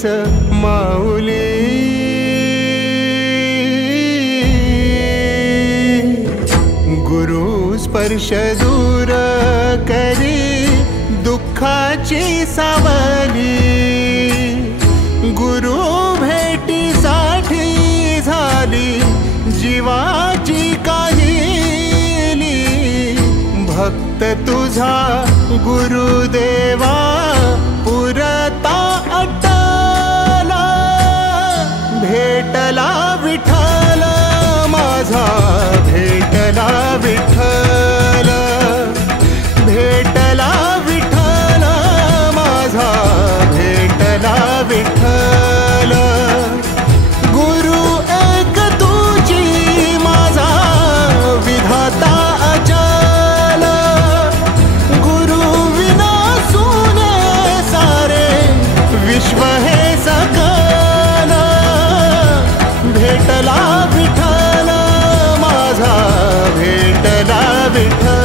तूच माऊली। गुरु स्पर्श दूर करी दुःखाची सावली। गुरु भेटीसाठी झाली जीवाची काहिली। भक्त तुझा गुरुदेवा पुरता अटला। भेटला विठ्ठल माझा, भेटला विठ्ठल, भेटला विठ्ठल माझा, भेटला विठ्ठल। गुरु एक तुझी माझा विधाता अचल। गुरु विना सुने सारे विश्व हे सकल। भेटला विठ्ठल माझा, भेटला विठ्ठल।